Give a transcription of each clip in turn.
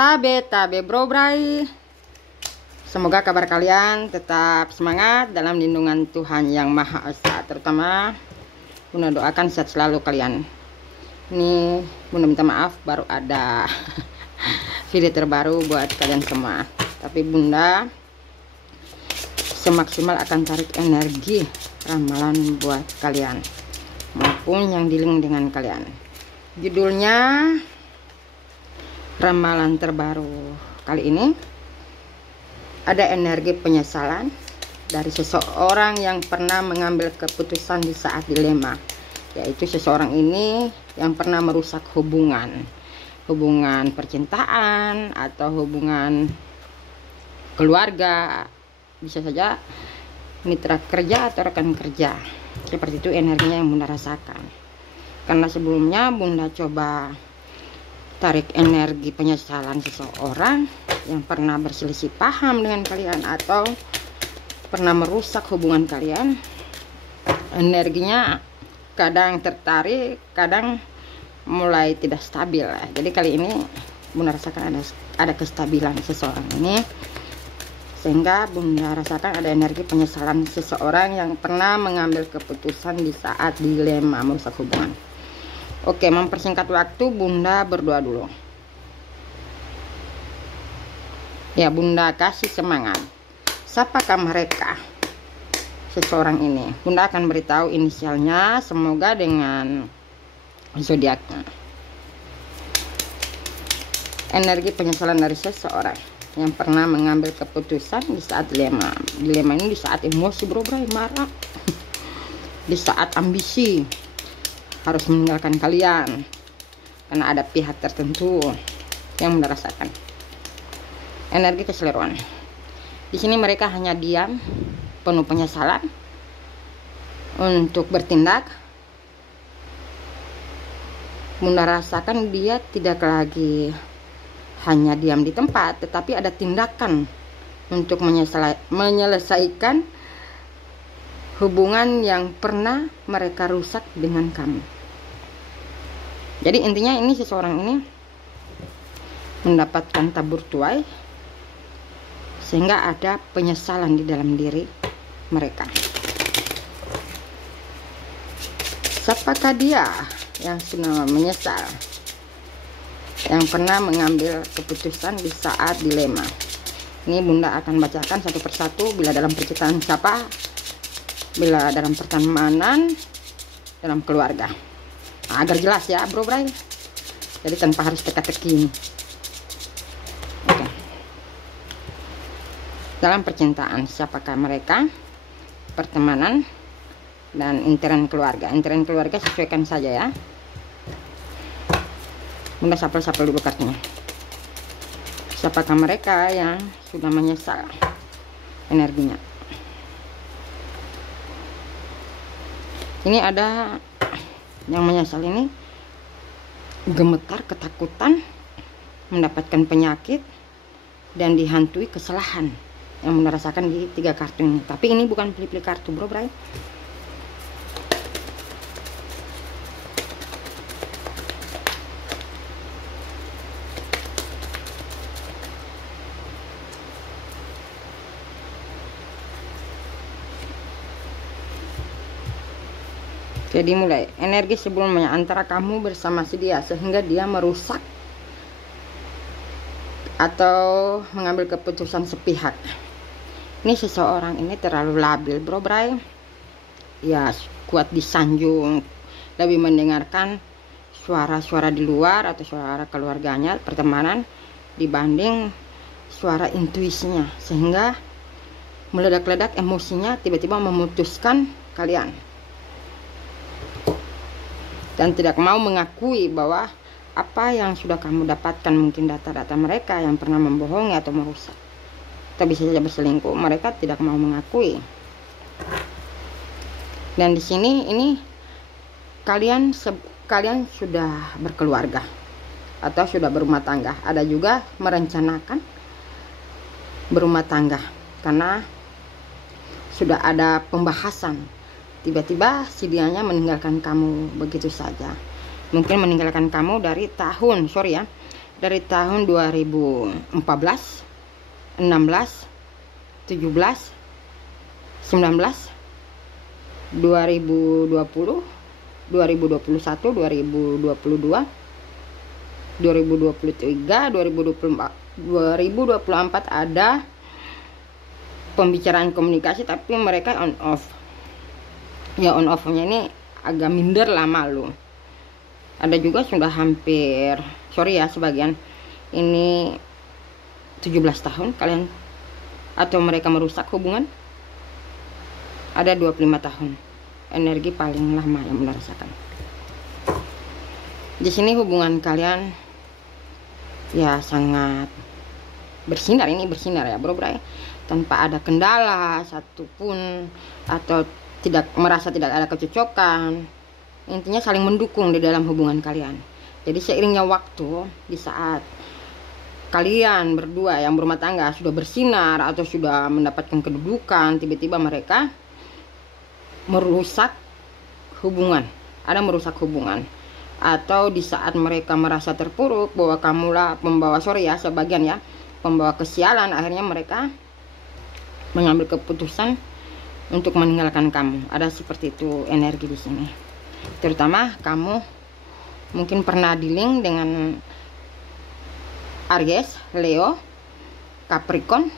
Tabe bro bray. Semoga kabar kalian tetap semangat dalam lindungan Tuhan Yang Maha Esa. Terutama Bunda doakan sehat selalu kalian. Ini Bunda minta maaf baru ada video terbaru buat kalian semua. Tapi Bunda semaksimal akan tarik energi ramalan buat kalian maupun yang di-link dengan kalian. Judulnya ramalan terbaru kali ini, ada energi penyesalan dari seseorang yang pernah mengambil keputusan di saat dilema, yaitu seseorang ini yang pernah merusak hubungan percintaan atau hubungan keluarga, bisa saja mitra kerja atau rekan kerja. Seperti itu energinya yang Bunda rasakan. Karena sebelumnya Bunda coba tarik energi penyesalan seseorang yang pernah berselisih paham dengan kalian atau pernah merusak hubungan kalian. Energinya kadang tertarik, kadang mulai tidak stabil. Jadi kali ini Bunda rasakan ada kestabilan seseorang ini, sehingga Bunda rasakan ada energi penyesalan seseorang yang pernah mengambil keputusan di saat dilema merusak hubungan. Oke, mempersingkat waktu, Bunda berdoa dulu. Ya, Bunda kasih semangat. Siapakah mereka? Seseorang ini. Bunda akan beritahu inisialnya, semoga dengan zodiaknya. Energi penyesalan dari seseorang yang pernah mengambil keputusan di saat dilema. Dilema ini di saat emosi bro, marah. Di saat ambisi harus meninggalkan kalian karena ada pihak tertentu yang merasakan energi keseluruhan. Di sini mereka hanya diam, penuh penyesalan untuk bertindak. Bunda rasakan dia tidak lagi hanya diam di tempat, tetapi ada tindakan untuk menyelesaikan hubungan yang pernah mereka rusak dengan kamu. Jadi intinya ini seseorang ini mendapatkan tabur tuai, sehingga ada penyesalan di dalam diri mereka. Siapakah dia yang sudah menyesal, yang pernah mengambil keputusan di saat dilema? Ini Bunda akan bacakan satu persatu. Bila dalam percintaan siapa, bila dalam pertemanan, dalam keluarga. Nah, agar jelas ya bro bray, jadi tanpa harus teka-teki. Oke. Dalam percintaan siapakah mereka, pertemanan, dan intern keluarga. Intern keluarga sesuaikan saja ya. Bunda sapel-sapel dulu kartunya. Siapakah mereka yang sudah menyesal energinya? Ini ada yang menyesal ini gemetar, ketakutan, mendapatkan penyakit, dan dihantui kesalahan yang merasakan di 3 kartu ini. Tapi ini bukan pilih-pilih kartu bro bray. Jadi mulai energi sebelumnya antara kamu bersama si dia, sehingga dia merusak atau mengambil keputusan sepihak. Ini seseorang ini terlalu labil bro bray. Ya, kuat disanjung, lebih mendengarkan suara-suara di luar atau suara keluarganya, pertemanan, dibanding suara intuisinya, sehingga meledak-ledak emosinya, tiba-tiba memutuskan kalian dan tidak mau mengakui bahwa apa yang sudah kamu dapatkan, mungkin data-data mereka yang pernah membohongi atau merusak atau bisa saja berselingkuh, mereka tidak mau mengakui. Dan di sini ini kalian sudah berkeluarga atau sudah berumah tangga. Ada juga merencanakan berumah tangga karena sudah ada pembahasan. Tiba-tiba si dianya meninggalkan kamu begitu saja. Mungkin meninggalkan kamu dari tahun, dari tahun 2014, 16, 17, 19, 2020, 2021, 2022, 2023, 2024 ada pembicaraan komunikasi, tapi mereka on off. Ya on off-nya ini agak minder lama loh. Ada juga sudah hampir, sorry ya sebagian, ini 17 tahun kalian atau mereka merusak hubungan. Ada 25 tahun. Energi paling lama yang merasakan. Di sini hubungan kalian ya sangat bersinar, ini bersinar ya bro ya, tanpa ada kendala satupun atau merasa tidak ada kecocokan. Intinya saling mendukung di dalam hubungan kalian. Jadi seiringnya waktu, di saat kalian berdua yang berumah tangga sudah bersinar atau sudah mendapatkan kedudukan, tiba-tiba mereka merusak hubungan. Ada merusak hubungan. Atau di saat mereka merasa terpuruk bahwa kamulah pembawa, sorry ya sebagian ya, pembawa kesialan, akhirnya mereka mengambil keputusan untuk meninggalkan kamu. Ada seperti itu energi di sini. Terutama kamu mungkin pernah dealing dengan Aries, Leo, Capricorn,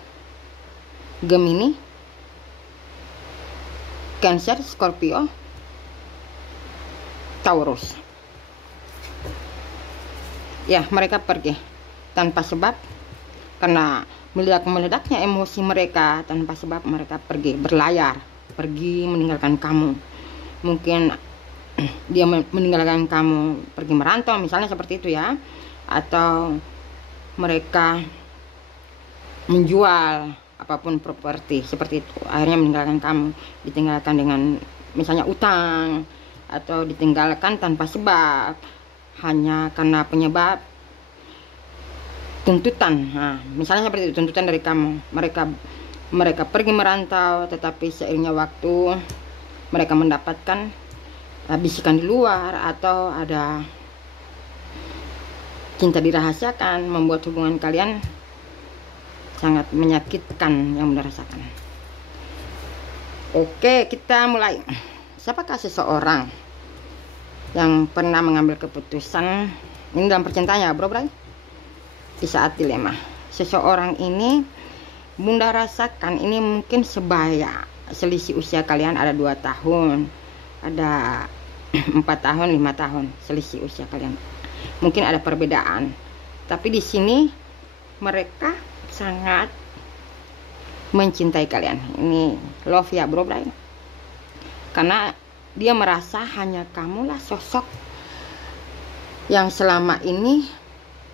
Gemini, Cancer, Scorpio, Taurus. Ya, mereka pergi tanpa sebab, karena meledaknya emosi mereka. Tanpa sebab mereka pergi berlayar, pergi meninggalkan kamu. Mungkin dia meninggalkan kamu pergi merantau misalnya, seperti itu ya, atau mereka menjual apapun properti seperti itu, akhirnya meninggalkan kamu, ditinggalkan dengan misalnya utang, atau ditinggalkan tanpa sebab hanya karena penyebab tuntutan. Nah, misalnya seperti itu, tuntutan dari kamu. Mereka pergi merantau, tetapi seiringnya waktu mereka mendapatkan bisikan di luar, atau ada cinta dirahasiakan, membuat hubungan kalian sangat menyakitkan yang merasakan. Oke, kita mulai. Siapakah seseorang yang pernah mengambil keputusan ini dalam percintaan ya bro di saat dilema? Seseorang ini Bunda rasakan ini mungkin sebaya, selisih usia kalian ada 2 tahun, ada 4 tahun, 5 tahun selisih usia kalian. Mungkin ada perbedaan, tapi di sini mereka sangat mencintai kalian. Ini love ya bro, karena dia merasa hanya kamulah sosok yang selama ini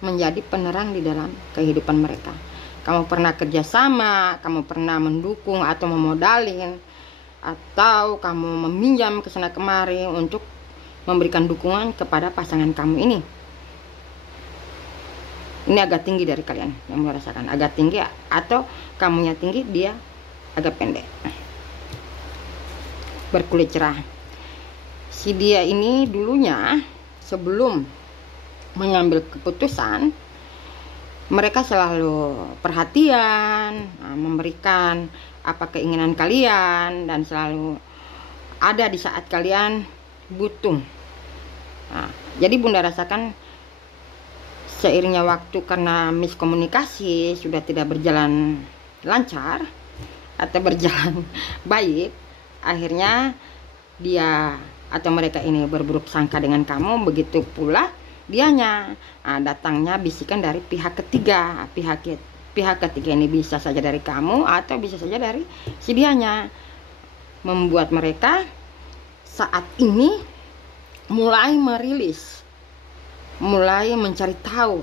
menjadi penerang di dalam kehidupan mereka. Kamu pernah kerjasama, kamu pernah mendukung atau memodalin, atau kamu meminjam ke sana kemari untuk memberikan dukungan kepada pasangan kamu ini. Ini agak tinggi dari kalian yang merasakan, agak tinggi, atau kamunya tinggi, dia agak pendek, berkulit cerah. Si dia ini dulunya sebelum mengambil keputusan, mereka selalu perhatian, memberikan apa keinginan kalian, dan selalu ada di saat kalian butuh. Nah, jadi Bunda rasakan seiringnya waktu, karena miskomunikasi sudah tidak berjalan lancar atau berjalan baik, akhirnya dia atau mereka ini berburuk sangka dengan kamu. Begitu pula dianya. Nah, datangnya bisikan dari pihak ketiga. Pihak ketiga ini bisa saja dari kamu atau bisa saja dari si dianya, membuat mereka saat ini mulai merilis, mulai mencari tahu,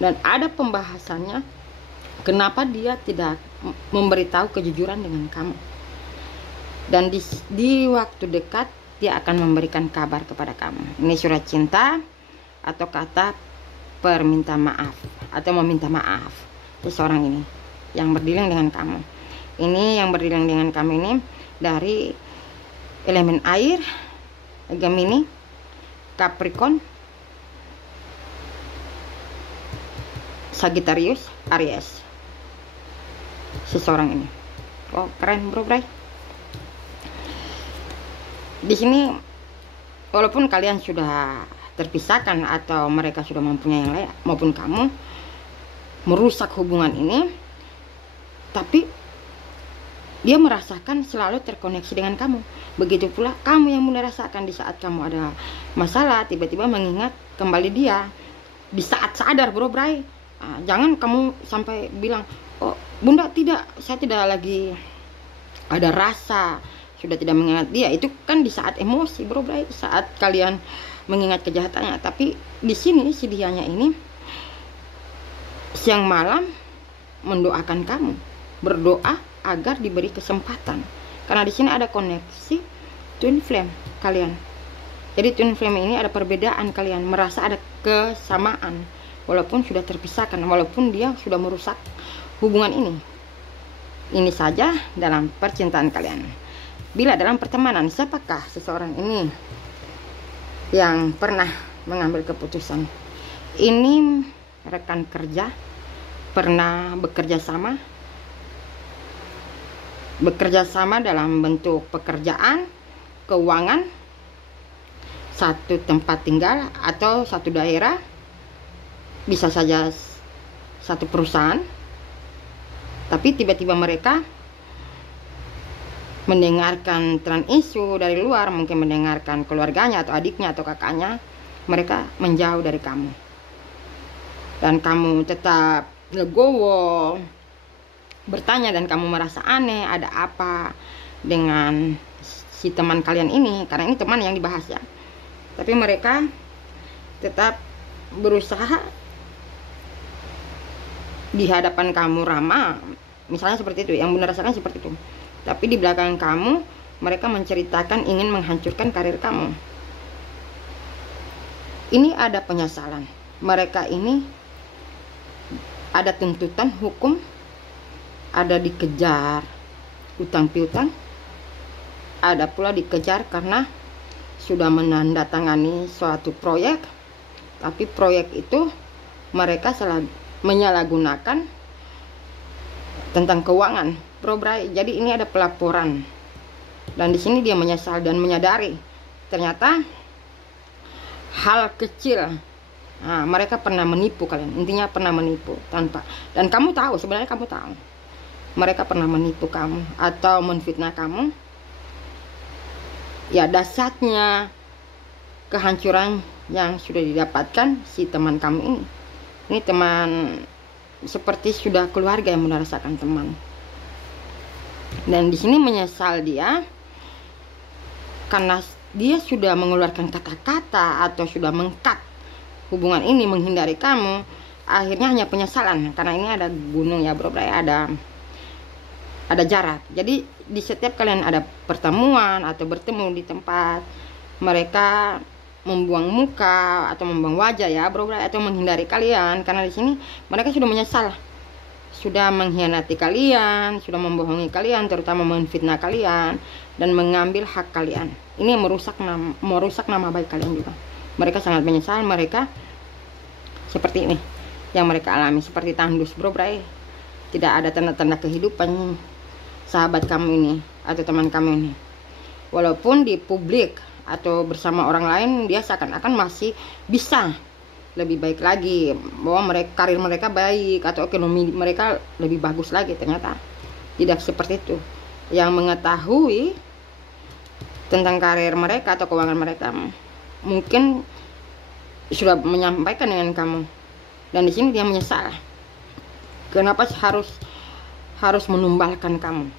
dan ada pembahasannya kenapa dia tidak memberitahu kejujuran dengan kamu. Dan di waktu dekat dia akan memberikan kabar kepada kamu. Ini surat cinta atau kata perminta maaf atau meminta maaf. Seseorang ini yang berdileng dengan kamu. Ini yang berdileng dengan kamu ini dari elemen air, Gemini, Capricorn, Sagittarius Aries seseorang ini. Oh, keren bro bray. Di sini walaupun kalian sudah terpisahkan atau mereka sudah mempunyai yang lain maupun kamu merusak hubungan ini, tapi dia merasakan selalu terkoneksi dengan kamu. Begitu pula kamu yang merasakan di saat kamu ada masalah, tiba-tiba mengingat kembali dia di saat sadar bro bray. Jangan kamu sampai bilang, oh bunda tidak, saya tidak lagi ada rasa, sudah tidak mengingat dia. Itu kan di saat emosi bro bray, saat kalian mengingat kejahatannya. Tapi di sini si dianya ini siang malam mendoakan kamu, berdoa agar diberi kesempatan, karena di sini ada koneksi twin flame kalian. Jadi twin flame ini ada perbedaan, kalian merasa ada kesamaan walaupun sudah terpisahkan, walaupun dia sudah merusak hubungan ini. Ini saja dalam percintaan kalian. Bila dalam pertemanan, siapakah seseorang ini yang pernah mengambil keputusan? Ini rekan kerja, pernah bekerja sama dalam bentuk pekerjaan, keuangan, satu tempat tinggal atau satu daerah, bisa saja satu perusahaan. Tapi tiba-tiba mereka mendengarkan tren isu dari luar, mungkin mendengarkan keluarganya atau adiknya atau kakaknya, mereka menjauh dari kamu. Dan kamu tetap legowo bertanya, dan kamu merasa aneh, ada apa dengan si teman kalian ini, karena ini teman yang dibahas ya. Tapi mereka tetap berusaha di hadapan kamu ramah, misalnya seperti itu, yang benar rasakan seperti itu. Tapi di belakang kamu mereka menceritakan ingin menghancurkan karir kamu. Ini ada penyesalan, mereka ini ada tuntutan hukum, ada dikejar utang piutang, ada pula dikejar karena sudah menandatangani suatu proyek, tapi proyek itu mereka menyalahgunakan tentang keuangan bro bray. Jadi ini ada pelaporan, dan di sini dia menyesal dan menyadari ternyata hal kecil. Mereka pernah menipu kalian, intinya pernah menipu tanpa, dan kamu tahu, sebenarnya kamu tahu mereka pernah menipu kamu atau menfitnah kamu. Ya, dasarnya kehancuran yang sudah didapatkan si teman kamu ini. Ini teman seperti sudah keluarga yang merasakan teman. Dan di sini menyesal dia karena dia sudah mengeluarkan kata-kata atau sudah mengkat hubungan ini, menghindari kamu. Akhirnya hanya penyesalan, karena ini ada gunung ya bro, ada jarak. Jadi di setiap kalian ada pertemuan atau bertemu di tempat, mereka membuang muka atau membuang wajah ya bro, atau menghindari kalian, karena di sini mereka sudah menyesal, sudah mengkhianati kalian, sudah membohongi kalian, terutama menfitnah kalian dan mengambil hak kalian. Ini merusak nama baik kalian juga. Mereka sangat menyesal. Mereka seperti ini yang mereka alami, seperti tandus bro. Tidak ada tanda-tanda kehidupan sahabat kamu ini atau teman kamu ini. Walaupun di publik atau bersama orang lain dia seakan-akan masih bisa lebih baik lagi, bahwa karir mereka baik atau ekonomi mereka lebih bagus lagi. Ternyata tidak seperti itu. Yang mengetahui tentang karir mereka atau keuangan mereka mungkin sudah menyampaikan dengan kamu, dan di sini dia menyesal. Kenapa harus menumbalkan kamu,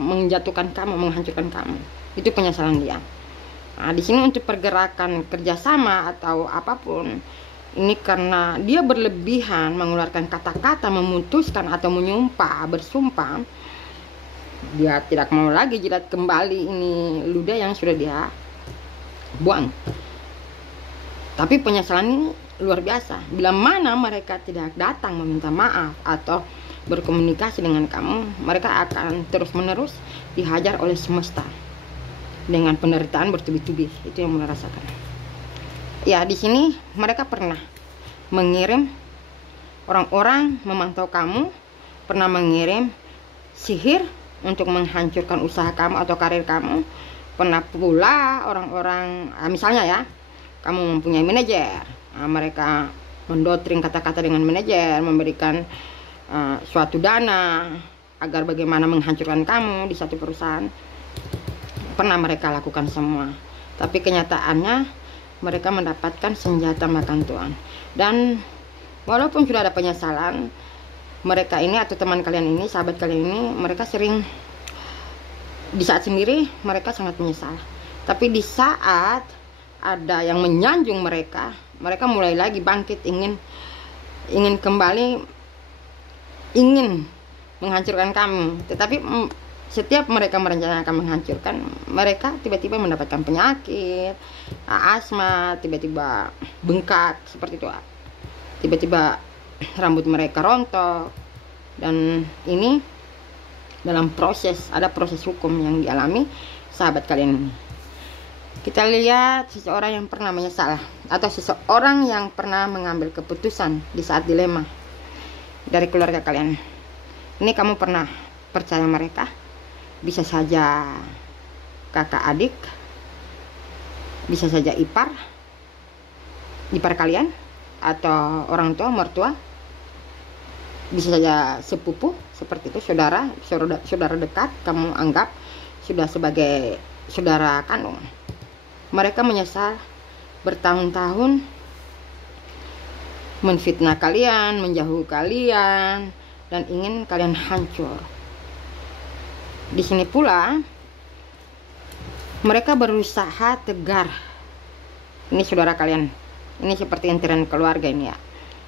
menjatuhkan kamu, menghancurkan kamu? Itu penyesalan dia. Di sini untuk pergerakan kerjasama atau apapun ini, karena dia berlebihan mengeluarkan kata-kata, memutuskan atau bersumpah, dia tidak mau lagi jilat kembali ini ludah yang sudah dia buang. Tapi penyesalan ini luar biasa. Bila mana mereka tidak datang meminta maaf atau berkomunikasi dengan kamu, mereka akan terus-menerus dihajar oleh semesta dengan penderitaan bertubi-tubi. Itu yang merasakan. Ya, di sini mereka pernah mengirim orang-orang memantau kamu, pernah mengirim sihir untuk menghancurkan usaha kamu atau karir kamu. Pernah pula orang-orang, misalnya ya, kamu mempunyai manajer, mereka mendoktrin kata-kata dengan manajer, memberikan suatu dana agar bagaimana menghancurkan kamu di satu perusahaan. Pernah mereka lakukan semua, tapi kenyataannya mereka mendapatkan senjata makan tuan. Dan walaupun sudah ada penyesalan, mereka ini atau teman kalian ini, sahabat kalian ini, mereka sering di saat sendiri mereka sangat menyesal. Tapi di saat ada yang menyanjung mereka, mereka mulai lagi bangkit, ingin kembali, ingin menghancurkan kamu. Tetapi setiap mereka merencanakan menghancurkan, mereka tiba-tiba mendapatkan penyakit, asma, tiba-tiba bengkak seperti itu. Tiba-tiba rambut mereka rontok. Dan ini dalam proses, ada proses hukum yang dialami sahabat kalian ini. Kita lihat seseorang yang pernah menyesal, atau seseorang yang pernah mengambil keputusan di saat dilema dari keluarga kalian. Ini kamu pernah percaya mereka, bisa saja kakak adik, bisa saja ipar kalian, atau orang tua, mertua, bisa saja sepupu, seperti itu, saudara dekat, kamu anggap sudah sebagai saudara kandung. Mereka menyesal bertahun-tahun menfitnah kalian, menjauhi kalian, dan ingin kalian hancur. Di sini pula mereka berusaha tegar. Ini saudara kalian, ini seperti intiran keluarga ini ya.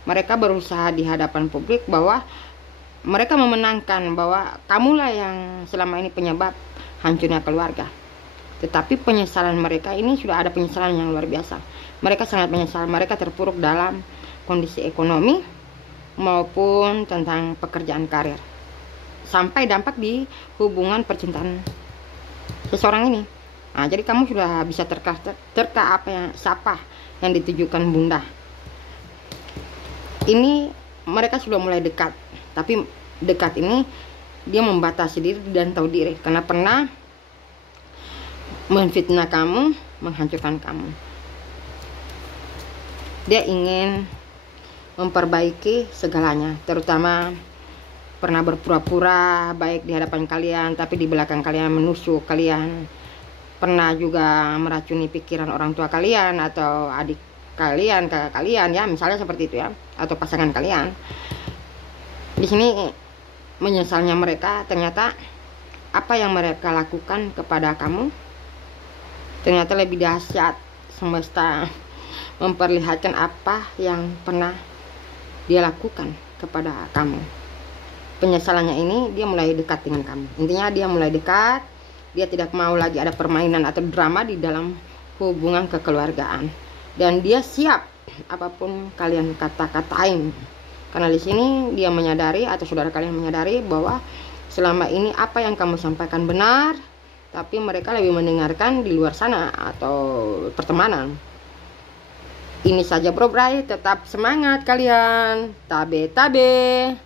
Mereka berusaha di hadapan publik bahwa mereka memenangkan, bahwa kamulah yang selama ini penyebab hancurnya keluarga. Tetapi penyesalan mereka ini sudah ada penyesalan yang luar biasa. Mereka sangat menyesal, mereka terpuruk dalam kondisi ekonomi maupun tentang pekerjaan karir, sampai dampak di hubungan percintaan seseorang ini. Nah, jadi kamu sudah bisa terka siapa yang ditujukan bunda. Ini mereka sudah mulai dekat, tapi dekat ini dia membatasi diri dan tahu diri karena pernah menfitnah kamu, menghancurkan kamu. Dia ingin memperbaiki segalanya, terutama pernah berpura-pura baik di hadapan kalian, tapi di belakang kalian menusuk kalian. Pernah juga meracuni pikiran orang tua kalian atau adik kalian, kakak kalian ya, misalnya seperti itu ya, atau pasangan kalian. Di sini menyesalnya mereka, ternyata apa yang mereka lakukan kepada kamu ternyata lebih dahsyat. Semesta memperlihatkan apa yang pernah dia lakukan kepada kamu. Penyesalannya ini dia mulai dekat dengan kamu. Intinya dia mulai dekat, dia tidak mau lagi ada permainan atau drama di dalam hubungan kekeluargaan, dan dia siap apapun kalian kata-katain. Karena di sini dia menyadari, atau saudara kalian menyadari, bahwa selama ini apa yang kamu sampaikan benar, tapi mereka lebih mendengarkan di luar sana atau pertemanan. Ini saja Bro Bray, tetap semangat kalian. Tabe tabe.